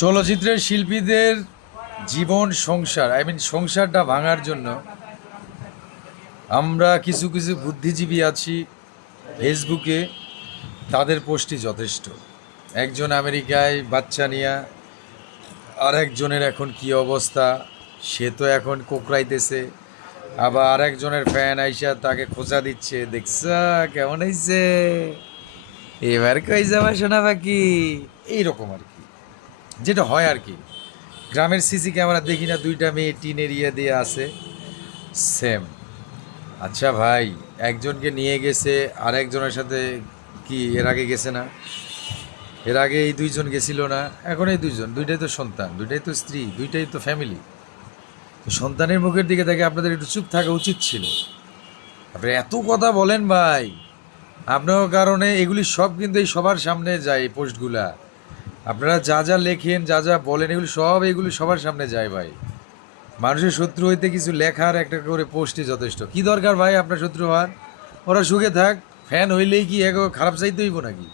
চলচ্চিত্রের শিল্পীদের জীবন সংসার সংসারটা ভাঙার জন্য আমরা কিছু কিছু বুদ্ধিজীবী আছি ফেসবুকে, তাদের পোস্টই যথেষ্ট। একজন আমেরিকায় বাচ্চা নিয়া আর একজনের এখন কি অবস্থা, সে তো এখন কোকড়াইতেছে। আবার আর একজনের ফ্যান আইসা তাকে খোঁচা দিচ্ছে, দেখছা কেমন হয়েছে, এবার কই যাবা শোনা বাকি, এইরকম আর কি, যেটা হয় আর কি। গ্রামের সিসি ক্যামেরা দেখি না, দুইটা মেয়ে টিন এরিয়া দিয়ে আছে, সেম। আচ্ছা ভাই, একজনকে নিয়ে গেছে আর একজনের সাথে, কি এর আগে গেছে না? এর আগে এই দুইজন গেছিল না? এখন এই দুইজন, দুইটাই তো সন্তান, দুইটাই তো স্ত্রী, দুইটাই তো ফ্যামিলি। সন্তানের মুখের দিকে দেখে আপনাদের একটু চুপ থাকা উচিত ছিল। আপনি এত কথা বলেন ভাই, আপনার কারণে এগুলি সব কিন্তু এই সবার সামনে যায়, এই পোস্টগুলা। আপনারা যা যা লেখেন, যা যা বলেন, এগুলি সবার সামনে যায় ভাই। মানুষের শত্রু হইতে কিছু লেখার একটা করে পোস্টই যথেষ্ট। কি দরকার ভাই আপনার শত্রু হওয়ার? ওরা সুখে থাক, ফ্যান হইলেই কি খারাপ চাইতে হইব নাকি?